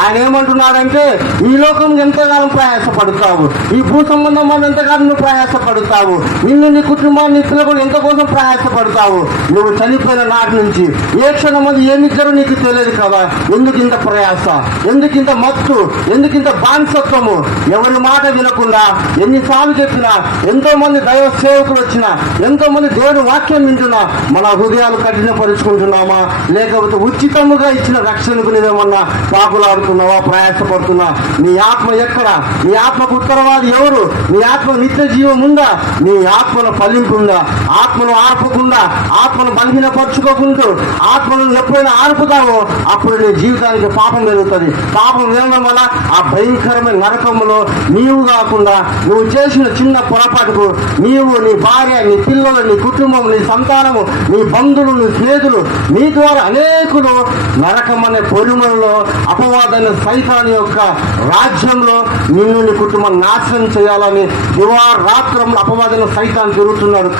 ఆయన ఏమంటున్నాడంటే ఈ లోకం ఎంతకాలం ప్రయాసపడతావు, ఈ భూ సంబంధం ఎంతకాలం నువ్వు ప్రయాసపడతావు, నిన్ను నీ కుటుంబాన్ని పిల్లలు ఎంత కోసం ప్రయాసపడతావు, నువ్వు చనిపోయిన నాటి నుంచి ఏ క్షణం అది ఏమిద్దరో నీకు తెలియదు కదా. ఎందుకు ఇంత ప్రయాస, ఎందుకు ఇంత మత్తు, ఎందుకు ఇంత బానిసత్వము? ఎవరి మాట వినకుండా ఎన్నిసార్లు చెప్పినా, ఎంతో మంది దైవ సేవకులు వచ్చినా, ఎంతో మంది దేవుని వాక్యం వింటున్నా మన హృదయాలు కఠినపరుచుకుంటున్నామా, లేకపోతే ఉచితముగా ఇచ్చిన రక్షణకు నువ్వేమన్నా పాకులాడుతున్నావా, ప్రయాసపడుతున్నా? నీ ఆత్మ ఎక్కడ? నీ ఆత్మకు ఉత్తరవాది ఎవరు? నీ ఆత్మ నిత్య జీవం ఉందా? నీ ఆత్మను ఫలింపు ఉందా? ఆత్మను ఆర్పకుండా, ఆత్మను బలహీనపరుచుకోకుండా ఆత్మను ఎప్పుడైనా ఆర్పుతావో అప్పుడు నీ జీవితానికి పాపం పెరుగుతుంది. పాపం వెళ్ళడం వల్ల ఆ భయంకరమైన నరకములో నీవు కాకుండా నువ్వు చేసిన చిన్న పొరపాటుకు నీవు, నీ భార్య, నీ పిల్లలు, నీ కుటుంబం, నీ సంతానము, నీ బంధువులు, నీ స్నేహితులు, నీ ద్వారా అనేకులు నరకం అనే పొరుమలలో అపవాదైన సైతాను యొక్క రాజ్యంలో నిన్ను నీ కుటుంబం నాశనం చేయాలని దివారాత్రంలో అపవాదైన సైతాన్ని తిరుగుతున్నాడు.